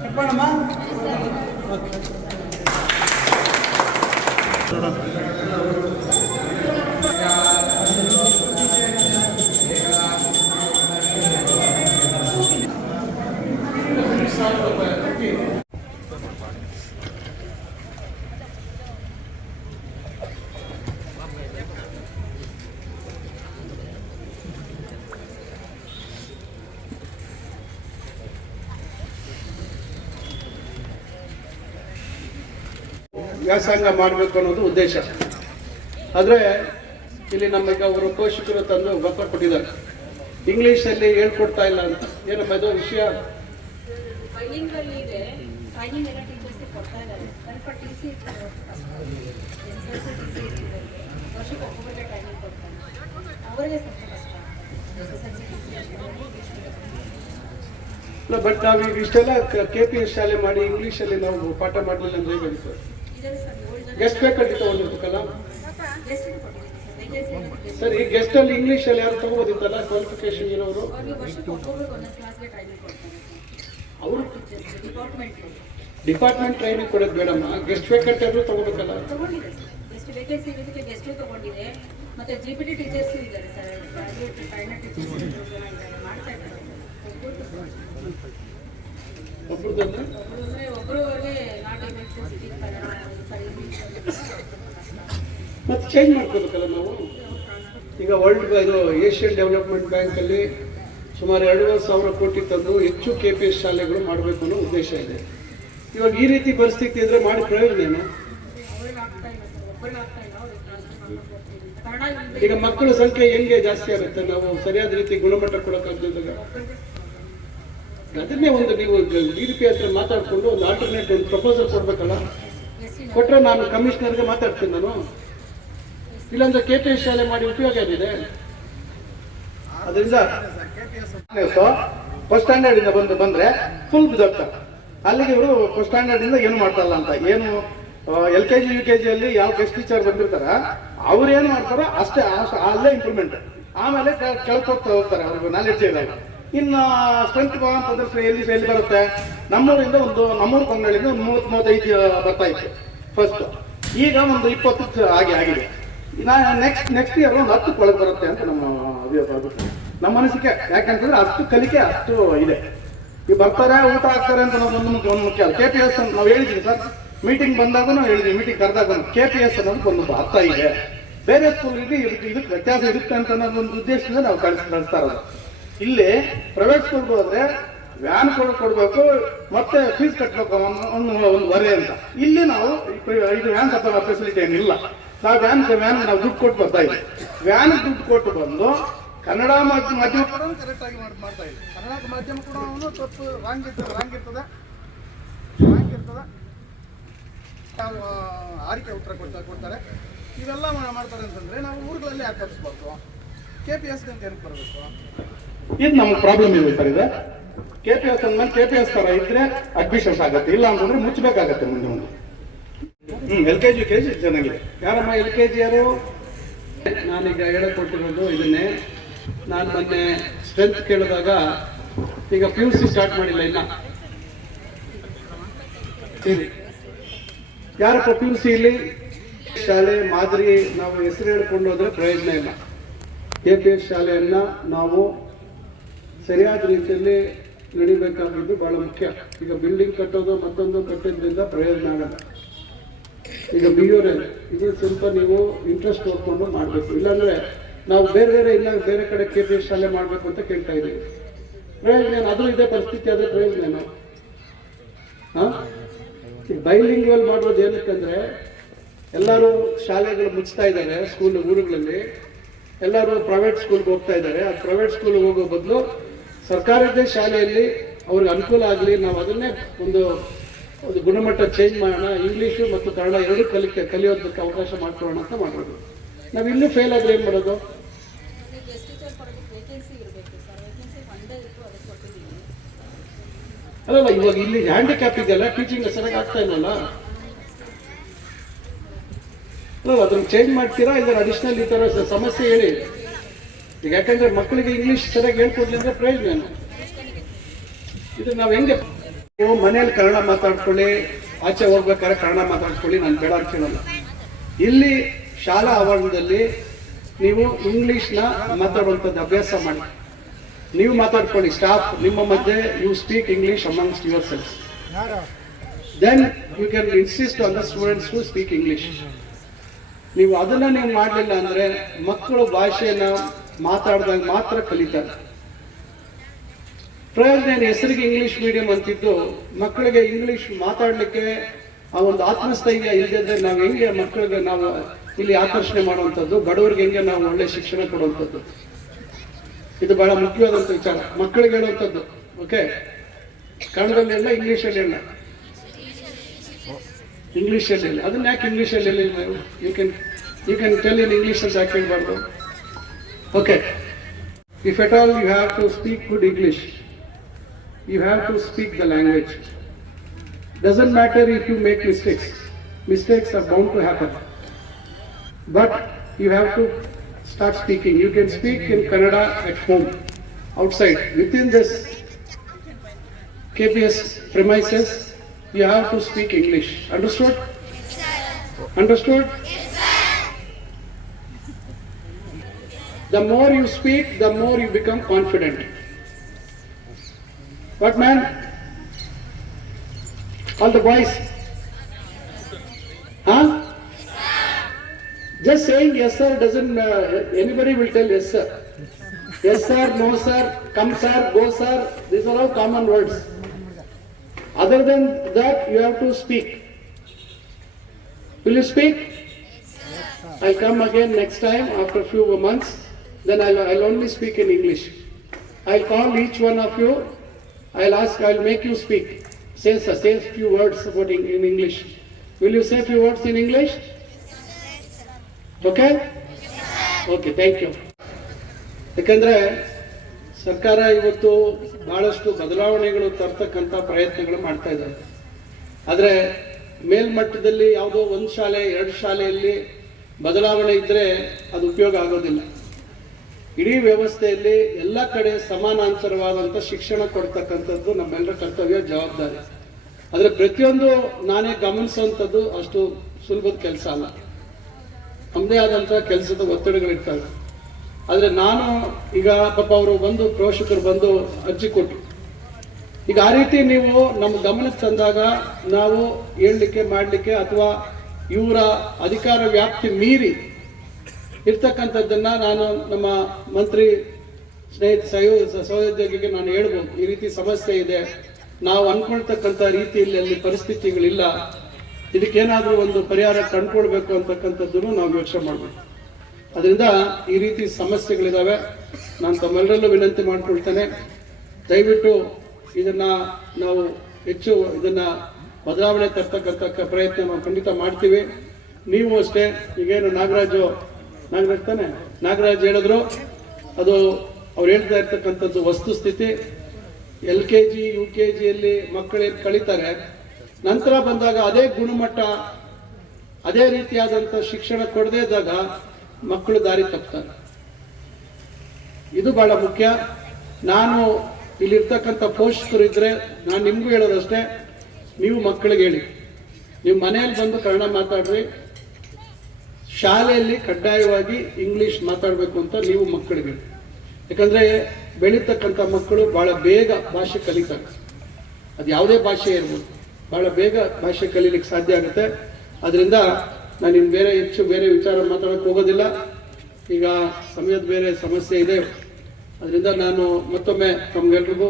Cut பண்ணுமா okay ವ್ಯಾಸಂಗ ಮಾಡಬೇಕು ಅನ್ನೋದು ಉದ್ದೇಶ. ಆದರೆ ಇಲ್ಲಿ ನಮಗೆ ಅವರು ಪೋಷಕರು ತಂದು ಗೊತ್ತ ಕೊಟ್ಟಿದ್ದಾರೆ. ಇಂಗ್ಲೀಷಲ್ಲಿ ಹೇಳ್ಕೊಡ್ತಾ ಇಲ್ಲ ಅಂತ. ಏನಪ್ಪ ಇದು ವಿಷಯ? ಬಟ್ ನಾವೀಗ ಇಷ್ಟೆಲ್ಲ ಕೆ ಪಿ ಎಸ್ ಶಾಲೆ ಮಾಡಿ ಇಂಗ್ಲೀಷಲ್ಲಿ ನಾವು ಪಾಠ ಮಾಡಲಿಲ್ಲ ಅಂದ್ರೆ ಹೇಗೆ ಗೆಸ್ಟ್ ಫ್ಯಾಕಲ್ಟಿ ತಗೊಂಡಿರ್ಬೇಕಲ್ಲ? ಸರಿ ಗೆಸ್ಟ್ ಅಲ್ಲಿ ಇಂಗ್ಲಿಷ್ ಅಲ್ಲಿ ಯಾರು ತಗೋಬೋದಿತ್ತಲ್ಲ ಕ್ವಾಲಿಫಿಕೇಶನ್ ಇರೋರು ಅವರು? ಡಿಪಾರ್ಟ್ಮೆಂಟ್ ಟ್ರೈನಿಂಗ್ ಕೊಡೋದು ಬೇಡಮ್ಮ. ಗೆಸ್ಟ್ ಫ್ಯಾಕಲ್ಟಿ ಆದ್ರೂ ತಗೋಬೇಕಲ್ಲ? ಮತ್ತೆ ಜಿ ಪಿ ಟಿ ಟೀಚರ್ಸು ಇದ್ದಾರೆ ಸರ್ ಟೀಚರ್ಸ್ ಮಾಡ್ತಾ ಇದ್ದಾರೆ ಮತ್ತೆ ಚೇಂಜ್ ಮಾಡ್ಕೋಬೇಕಲ್ಲ ನಾವು? ಈಗ ವರ್ಲ್ಡ್ ಇದು ಏಷ್ಯನ್ ಡೆವಲಪ್ಮೆಂಟ್ ಬ್ಯಾಂಕಲ್ಲಿ ಸುಮಾರು ಎರಡೂವರೆ ಸಾವಿರ ಕೋಟಿ ತಂದು ಹೆಚ್ಚು ಕೆ ಪಿ ಎಸ್ ಶಾಲೆಗಳು ಮಾಡಬೇಕು ಅನ್ನೋ ಉದ್ದೇಶ ಇದೆ. ಇವಾಗ ಈ ರೀತಿ ಪರಿಸ್ಥಿತಿ ಇದ್ರೆ ಮಾಡಿ ಪ್ರಯೋಜನ ಏನು? ಈಗ ಮಕ್ಕಳ ಸಂಖ್ಯೆ ಹೆಂಗೆ ಜಾಸ್ತಿ ಆಗುತ್ತೆ? ನಾವು ಸರಿಯಾದ ರೀತಿ ಗುಣಮಟ್ಟ ಕೊಡೋಕ್ಕಾಗದಿದ್ದಾಗ ಅದನ್ನೇ ಒಂದು ನೀವು ಡಿ ಪಿ ಹತ್ರ ಮಾತಾಡಿಕೊಂಡು ಒಂದು ಆಲ್ಟರ್ನೇಟ್ ಒಂದು ಪ್ರಪೋಸಲ್ ಕೊಡ್ಬೇಕಲ್ಲ? ಕೊಟ್ಟರೆ ನಾನು ಕಮಿಷನರ್ಗೆ ಮಾತಾಡ್ತೀನಿ ನಾನು. ಇಲ್ಲಾಂದ್ರೆ ಕೆ ಪಿ ಎಸ್ ಶಾಲೆ ಮಾಡಿ ಉಪಯೋಗ ಏನಿದೆ? ಅದರಿಂದ ಫಸ್ಟ್ ಸ್ಟ್ಯಾಂಡರ್ಡ್ ಇಂದ ಬಂದು ಬಂದ್ರೆ ಫುಲ್ ದೊಡ್ಡ ಅಲ್ಲಿಗೆ ಇವರು ಫಸ್ಟ್ ಸ್ಟ್ಯಾಂಡರ್ಡ್ ಇಂದ ಏನು ಮಾಡ್ತಾರಲ್ಲ ಅಂತ. ಏನು L K G U K ಜಿಯಲ್ಲಿ ಯಾವ ಗೆಸ್ಟ್ ಟೀಚರ್ ಬಂದಿರ್ತಾರ, ಅವ್ರು ಏನು ಮಾಡ್ತಾರೋ ಅಷ್ಟೇ ಅಲ್ಲೇ ಇಂಪ್ರೂವ್ಮೆಂಟ್ ಆಮೇಲೆ ಕೆಳಕೋಗ್ತಾ ಹೋಗ್ತಾರೆ, ಅವ್ರಿಗೆ ನಾಲೆಡ್ಜ್ ಇರಲ್ಲ ಇನ್ನು ಸ್ಟ್ರೆಂತ್ ಅಂತಂದ್ರೆ ಎಲ್ಲಿ ಎಲ್ಲಿ ಬರುತ್ತೆ? ನಮ್ಮೂರಿಂದ ಒಂದು ನಮ್ಮೂರು ಕೊಂಗಳಿಂದ ಒಂದು ಮೂವತ್ತು ಮೂವತ್ತೈದು ಬರ್ತಾ ಇತ್ತು. ಫಸ್ಟ್ ಈಗ ಒಂದು ಇಪ್ಪತ್ತು ಆಗಿ, ಆಗಿದೆ. ನೆಕ್ಸ್ಟ್ ನೆಕ್ಸ್ಟ್ ಇಯರ್ ಒಂದು ಹತ್ತು ಒಳಗೆ ಬರುತ್ತೆ ಅಂತ ನಮ್ಮ ಇದು ಅಭಿಪ್ರಾಯ. ನಮ್ಮ ಅನಿಸಿಕೆ ಯಾಕಂತಂದ್ರೆ ಅಷ್ಟು ಕಲಿಕೆ, ಅಷ್ಟು ಇದೆ. ಈಗ ಬರ್ತಾರೆ, ಊಟ ಆಗ್ತಾರೆ ಅಂತ ನಾವು ಒಂದು ಒಂದು ಮುಖ್ಯ ಕೆ ಪಿ ಎಸ್ ನಾವು ಹೇಳಿದ್ವಿ ಸರ್. ಮೀಟಿಂಗ್ ಬಂದಾಗ ನಾವು ಹೇಳಿದ್ವಿ ಮೀಟಿಂಗ್ ಕರೆದಾಗ ಕೆ ಪಿ ಎಸ್ ಅನ್ನೋದು ಒಂದು ಅರ್ಥ ಇದೆ. ಬೇರೆ ಸ್ಕೂಲ್ಗಳಿಗೆ ಇದಕ್ಕೆ ಇದಕ್ಕೆ ವ್ಯತ್ಯಾಸ ಇರುತ್ತೆ ಅಂತ ಅನ್ನೋದು ಒಂದು ಉದ್ದೇಶದಿಂದ ನಾವು ಕಳಿಸ್, ಕಳಿಸ್ತಾ ಇರೋದು. ಇಲ್ಲಿ ಪ್ರವೇಶ ಕೊಡ್ಬೋದ್ರೆ ವ್ಯಾನ್ ಕೂಡ ಕೊಡಬೇಕು, ಮತ್ತೆ ಫೀಸ್ ಕಟ್ಟಬೇಕು ಅನ್ನೋ ಒಂದು ಹೊರೆ ಅಂತ. ಇಲ್ಲಿ ನಾವು ಇದು ವ್ಯಾನ್ ಅಥವಾ ಫೆಸಿಲಿಟಿ ಏನಿಲ್ಲ. ನಾವು ವ್ಯಾನ್ ವ್ಯಾನ್ ನಾವು ದುಡ್ಡು ಕೊಟ್ಟು ಬರ್ತಾ ಇದ್ದೀವಿ. ವ್ಯಾನ್ ದುಡ್ಡು ಕೊಟ್ಟು ಬಂದು ಕನ್ನಡ ಮಾಧ್ಯಮ ಮಾಧ್ಯಮ ಕೂಡ ಕರೆಕ್ಟ್ ಆಗಿ ಮಾಡ್- ಮಾಡ್ತಾ ಇದ್ದೀವಿ ಕನ್ನಡ ಮಾಧ್ಯಮ ಕೂಡ ಅವನು ತಪ್ಪು ರಾಂಗ್ ಇರ್ತದೆ. ರಾಂಗ್ ಇರ್ತದೆ. ರಾಂಗ್ ಇರ್ತದೆ ಆರಿಕೆ ಉತ್ತರ ಕೊಡ್ತಾ ಕೊಡ್ತಾರೆ. ಇವೆಲ್ಲ ಮಾಡ್ತಾರೆ ಅಂತಂದ್ರೆ ನಾವು ಊರುಗಳಲ್ಲಿ ಯಾಕೆ ತಪ್ಪಿಸ್ಬಾರ್ದು ಕೆ ಪಿ ಎಸ್ ಅಂತ ಏನಕ್ಕೆ ಬರಬೇಕು? ಇದು ನಮ್ಗೆ ಪ್ರಾಬ್ಲಮ್ ಇದೆ ಸರ್ ಇದೆ. ಕೆ ಪಿ ಎಸ್ ಅಂದ್ಮೇಲೆ ಕೆ ಪಿ ಎಸ್ ತರ ಇದ್ರೆ ಅಡ್ಮಿಷನ್ಸ್ ಆಗುತ್ತೆ. ಇಲ್ಲ ಅಂತಂದ್ರೆ ಮುಚ್ಚಬೇಕಾಗತ್ತೆ ಮುಂದೆ ಮುಂದೆ. ಹ್ಮ್ L K G K G ಚೆನ್ನಾಗಿದೆ ಯಾರಮ್ಮ ಎಲ್ ಕೆ ಜಿ ಯಾರು? ನಾನೀಗ ಹೇಳಿಕೊಟ್ಟಿರೋದು ಇದನ್ನೇ. ನಾನು ಮೊನ್ನೆ ಸ್ಟ್ರೆಂತ್ ಕೇಳಿದಾಗ ಈಗ ಪಿ ಯು ಸಿ ಸ್ಟಾರ್ಟ್ ಮಾಡಿಲ್ಲ ಇಲ್ಲ ಯಾರಪ್ಪ ಪಿ ಯು ಸಿಲಿ ಶಾಲೆ, ಮಾದರಿ, ನಾವು ಹೆಸರು ಹೇಳ್ಕೊಂಡು ಹೋದ್ರೆ ಪ್ರಯೋಜನ ಇಲ್ಲ. ಕೆ ಪಿ ಎಸ್ ಶಾಲೆಯನ್ನ ನಾವು ಸರಿಯಾದ ರೀತಿಯಲ್ಲಿ ನಡಿಬೇಕಾಗಿದ್ದು ಬಹಳ ಮುಖ್ಯ. ಈಗ ಬಿಲ್ಡಿಂಗ್ ಕಟ್ಟೋದು ಮತ್ತೊಂದು ಕಟ್ಟಿದ್ರಿಂದ ಪ್ರಯೋಜನ ಆಗಲ್ಲ. ಈಗ ಬಿ ಇದು ಸ್ವಲ್ಪ ನೀವು ಇಂಟ್ರೆಸ್ಟ್ ನೋಡಿಕೊಂಡು ಮಾಡಬೇಕು. ಇಲ್ಲಾಂದ್ರೆ ನಾವು ಬೇರೆ ಬೇರೆ ಇಲ್ಲ, ಬೇರೆ ಕಡೆ ಕೆ ಪಿ ಶಾಲೆ ಮಾಡಬೇಕು ಅಂತ ಕೇಳ್ತಾ ಇದ್ದೀವಿ. ಪ್ರಯೋಜನ? ಅದು ಇದೇ ಪರಿಸ್ಥಿತಿ ಆದರೆ ಪ್ರಯೋಜನ? ಬೈಲಿಂಗ್ ಬೈಲಿಂಗ್ವಲ್ ಮಾಡೋದು ಏನಕ್ಕಂದ್ರೆ ಎಲ್ಲರೂ ಶಾಲೆಗಳು ಮುಚ್ತಾ ಇದ್ದಾರೆ ಸ್ಕೂಲ್ ಊರುಗಳಲ್ಲಿ. ಎಲ್ಲರೂ ಪ್ರೈವೇಟ್ ಸ್ಕೂಲ್ಗೆ ಹೋಗ್ತಾ ಇದ್ದಾರೆ. ಆ ಪ್ರೈವೇಟ್ ಸ್ಕೂಲ್ಗೆ ಹೋಗೋ ಬದಲು ಸರ್ಕಾರದ ಶಾಲೆಯಲ್ಲಿ ಅವ್ರಿಗೆ ಅನುಕೂಲ ಆಗಲಿ, ನಾವು ಅದನ್ನೇ ಒಂದು ಒಂದು ಗುಣಮಟ್ಟ ಚೇಂಜ್ ಮಾಡೋಣ ಇಂಗ್ಲೀಷು ಮತ್ತು ಕನ್ನಡ ಎರಡೂ ಕಲಿಕೆ, ಕಲಿಯೋದಕ್ಕೆ ಅವಕಾಶ ಮಾಡ್ಕೊಳ್ಳೋಣ ಅಂತ ಮಾಡೋದು ನಾವು ಇನ್ನೂ ಫೇಲ್ ಆದರೆ ಏನು ಮಾಡೋದು? ಅಲ್ಲಲ್ಲ, ಇವಾಗ ಇಲ್ಲಿ ಹ್ಯಾಂಡಿಕ್ಯಾಪ್ ಇದೆಯಲ್ಲ ಟೀಚಿಂಗ್ ಸರಿಯಾಗಿ ಆಗ್ತಾ ಇಲ್ಲಲ್ಲ ಅಲ್ಲ ಅದನ್ನ ಚೇಂಜ್ ಮಾಡ್ತೀರಾ? ಇಲ್ಲ ಅಡಿಷನಲ್ ಈ ಥರ ಸಮಸ್ಯೆ ಹೇಳಿ ಈಗ ಯಾಕಂದ್ರೆ ಮಕ್ಕಳಿಗೆ ಇಂಗ್ಲಿಷ್ ಸರಿಯಾಗಿ ಹೇಳ್ಕೊಡ್ಲಿ ಅಂದ್ರೆ ಪ್ರಯೋಜನ. ಏನು ಇದು ನಾವ್ ಹೆಂಗೆ ನೀವು ಮನೇಲಿ ಕನ್ನಡ ಮಾತಾಡ್ಕೊಳ್ಳಿ, ಆಚೆ ಹೋಗ್ಬೇಕಾದ್ರೆ ಕನ್ನಡ ಮಾತಾಡ್ಕೊಳ್ಳಿ, ನಾನು ಬೇಡ ಕೇಳಲ್ಲ ಇಲ್ಲಿ ಶಾಲಾ ಆವರಣದಲ್ಲಿ ನೀವು ಇಂಗ್ಲಿಷ್ನ ಮಾತಾಡುವಂಥದ್ದು ಅಭ್ಯಾಸ ಮಾಡಿ. ನೀವು ಮಾತಾಡ್ಕೊಳ್ಳಿ ಸ್ಟಾಫ್ ನಿಮ್ಮ ಮಧ್ಯೆ you speak English amongst yourselves then you can insist on the students to speak English ನೀವು ಅದನ್ನ ನೀವು ಮಾಡಲಿಲ್ಲ ಅಂದ್ರೆ ಮಕ್ಕಳು ಭಾಷೆಯನ್ನ ಮಾತಾಡಿದಾಗ ಮಾತ್ರ ಕಲಿತಾರೆ. ಪ್ರಯೋಜನ ಹೆಸರಿಗೆ ಇಂಗ್ಲಿಷ್ ಮೀಡಿಯಂ ಅಂತಿದ್ದು, ಮಕ್ಕಳಿಗೆ ಇಂಗ್ಲಿಷ್ ಮಾತಾಡಲಿಕ್ಕೆ ಆ ಒಂದು ಆತ್ಮಸ್ಥೈರ್ಯ ಇಲ್ಲದಿದ್ದರೆ ನಾವು ಹೆಂಗೆ ಮಕ್ಕಳಿಗೆ ನಾವು ಇಲ್ಲಿ ಆಕರ್ಷಣೆ ಮಾಡುವಂಥದ್ದು, ಬಡವರಿಗೆ ಹೆಂಗೆ ನಾವು ಒಳ್ಳೆ ಶಿಕ್ಷಣ ಕೊಡುವಂಥದ್ದು? ಇದು ಬಹಳ ಮುಖ್ಯವಾದಂಥ ವಿಚಾರ. ಮಕ್ಕಳಿಗೆ ಹೇಳುವಂಥದ್ದು ಓಕೆ ಕನ್ನಡದಲ್ಲಿ ಎಲ್ಲ ಇಂಗ್ಲೀಷಲ್ಲಿ ಇಲ್ಲ ಇಂಗ್ಲೀಷಲ್ಲಿ ಅದನ್ನ ಯಾಕೆ ಇಂಗ್ಲೀಷಲ್ಲಿ ಇಲ್ಲ you can you can tell in ಇಂಗ್ಲೀಷಲ್ಲಿ ಯಾಕೆ ಹೇಳ್ಬಾರ್ದು? Okay. If at all you have to speak good English, you have to speak the language. Doesn't matter if you make mistakes. Mistakes are bound to happen. But you have to start speaking. You can speak in Kannada at home, outside. Within this KPS premises, you have to speak English. Understood? Understood? The more you speak, the more you become confident. What man? All the boys? Huh? Just saying yes sir doesn't, uh, anybody will tell yes sir. Yes sir, no sir, come sir, go sir, these are all common words. Other than that, you have to speak. Will you speak? I'll come again next time after a few months, then I'll, I'll only speak in English. I'll call each one of you, I'll ask, I'll make you speak. Say, say a few words about in, in English. Will you say a few words in English? Okay okay thank you ಯಾಕಂದರೆ ಸರ್ಕಾರ ಇವತ್ತು ಭಾಳಷ್ಟು ಬದಲಾವಣೆಗಳು ತರ್ತಕ್ಕಂಥ ಪ್ರಯತ್ನಗಳು ಮಾಡ್ತಾ ಇದ್ದಾರೆ ಆದರೆ ಮೇಲ್ಮಟ್ಟದಲ್ಲಿ ಯಾವುದೋ ಒಂದು ಶಾಲೆ ಎರಡು ಶಾಲೆಯಲ್ಲಿ ಬದಲಾವಣೆ ಇದ್ದರೆ ಅದು ಉಪಯೋಗ ಆಗೋದಿಲ್ಲ ಇಡೀ ವ್ಯವಸ್ಥೆಯಲ್ಲಿ ಎಲ್ಲ ಕಡೆ ಸಮಾನಾಂತರವಾದಂಥ ಶಿಕ್ಷಣ ಕೊಡ್ತಕ್ಕಂಥದ್ದು ನಮ್ಮೆಲ್ಲರ ಕರ್ತವ್ಯ, ಜವಾಬ್ದಾರಿ. ಆದರೆ ಪ್ರತಿಯೊಂದು ನಾನೇ ಗಮನಿಸುವಂಥದ್ದು ಅಷ್ಟು ಸುಲಭದ ಕೆಲಸ ಅಲ್ಲ. ನಮ್ಮದೇ ಆದಂಥ ಕೆಲಸದ ಒತ್ತಡಗಳಿರ್ತವೆ. ಆದರೆ ನಾನು ಈಗ ಪಾಪ ಅವರು ಬಂದು, ಪೋಷಕರು ಬಂದು ಅರ್ಜಿ ಕೊಟ್ಟರು ಈಗ ಆ ರೀತಿ ನೀವು ನಮ್ಮ ಗಮನಕ್ಕೆ ತಂದಾಗ ನಾವು ಹೇಳಲಿಕ್ಕೆ, ಮಾಡಲಿಕ್ಕೆ ಅಥವಾ ಇವರ ಅಧಿಕಾರ ವ್ಯಾಪ್ತಿ ಮೀರಿ ಇರ್ತಕ್ಕಂಥದ್ದನ್ನ ನಾನು ನಮ್ಮ ಮಂತ್ರಿ ಸ್ನೇಹಿತ ಸಹಯೋ ಸಹೋದ್ಯೋಗಿಗೆ ನಾನು ಹೇಳ್ಬೋದು. ಈ ರೀತಿ ಸಮಸ್ಯೆ ಇದೆ. ನಾವು ಅನ್ಕೊಳ್ತಕ್ಕಂಥ ರೀತಿಯಲ್ಲಿ ಅಲ್ಲಿ ಪರಿಸ್ಥಿತಿಗಳಿಲ್ಲ. ಇದಕ್ಕೇನಾದರೂ ಒಂದು ಪರಿಹಾರ ಕಂಡುಕೊಳ್ಬೇಕು ಅಂತಕ್ಕಂಥದ್ದನ್ನು ನಾವು ಯೋಚನೆ ಮಾಡಬೇಕು. ಅದರಿಂದ ಈ ರೀತಿ ಸಮಸ್ಯೆಗಳಿದಾವೆ. ನಾನು ತಮ್ಮೆಲ್ಲರಲ್ಲೂ ವಿನಂತಿ ಮಾಡಿಕೊಳ್ತೇನೆ. ದಯವಿಟ್ಟು ಇದನ್ನ ನಾವು ಹೆಚ್ಚು ಇದನ್ನ ಬದಲಾವಣೆ ತರ್ತಕ್ಕಂಥ ಪ್ರಯತ್ನ ನಾವು ಖಂಡಿತ ಮಾಡ್ತೀವಿ. ನೀವು ಅಷ್ಟೇ. ಈಗೇನು ನಾಗರಾಜು ನಾಗರಾಜ್ ತಾನೆ? ನಾಗರಾಜ್ ಹೇಳಿದ್ರು, ಅದು ಅವ್ರು ಹೇಳ್ತಾ ಇರ್ತಕ್ಕಂಥದ್ದು ವಸ್ತುಸ್ಥಿತಿ L K G, U K ಜಿಯಲ್ಲಿ ಮಕ್ಕಳು ಕಳೀತಾರೆ. ನಂತರ ಬಂದಾಗ ಅದೇ ಗುಣಮಟ್ಟ, ಅದೇ ರೀತಿಯಾದಂಥ ಶಿಕ್ಷಣ ಕೊಡದೇ ಇದ್ದಾಗ ಮಕ್ಕಳು ದಾರಿ ತಪ್ತಾರೆ. ಇದು ಬಹಳ ಮುಖ್ಯ. ನಾನು ಇಲ್ಲಿರ್ತಕ್ಕಂಥ ಪೋಷಕರು ಇದ್ದರೆ ನಾನು ನಿಮಗೂ ಹೇಳೋದಷ್ಟೇ, ನೀವು ಮಕ್ಕಳಿಗೆ ಹೇಳಿ. ನೀವು ಮನೆಯಲ್ಲಿ ಬಂದು ಕನ್ನಡ ಮಾತಾಡ್ರಿ. ಶಾಲೆಯಲ್ಲಿ ಕಡ್ಡಾಯವಾಗಿ ಇಂಗ್ಲಿಷ್ ಮಾತಾಡಬೇಕು ಅಂತ ನೀವು ಮಕ್ಕಳಿಗೆ ಯಾಕಂದ್ರೆ ಬೆಳೀತಕ್ಕಂಥ ಮಕ್ಕಳು ಬಹಳ ಬೇಗ ಭಾಷೆ ಕಲಿತಾರೆ. ಅದು ಯಾವುದೇ ಭಾಷೆ ಇರ್ಬೋದು. ಬಹಳ ಬೇಗ ಭಾಷೆ ಕಲೀಲಿಕ್ಕೆ ಸಾಧ್ಯ ಆಗುತ್ತೆ. ಅದರಿಂದ ನಾನು ಇನ್ನು ಬೇರೆ ಹೆಚ್ಚು ಬೇರೆ ವಿಚಾರ ಮಾತಾಡೋಕ್ಕೆ ಹೋಗೋದಿಲ್ಲ. ಈಗ ಸಮಯದ ಬೇರೆ ಸಮಸ್ಯೆ ಇದೆ. ಅದರಿಂದ ನಾನು ಮತ್ತೊಮ್ಮೆ ತಮ್ಗೆಲ್ರಿಗೂ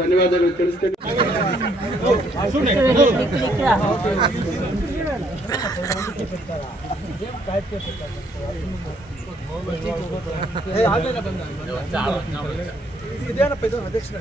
ಧನ್ಯವಾದಗಳು ತಿಳಿಸ್ತೇನೆ. ఇదేనా పెద్ద అధ్యక్షుడు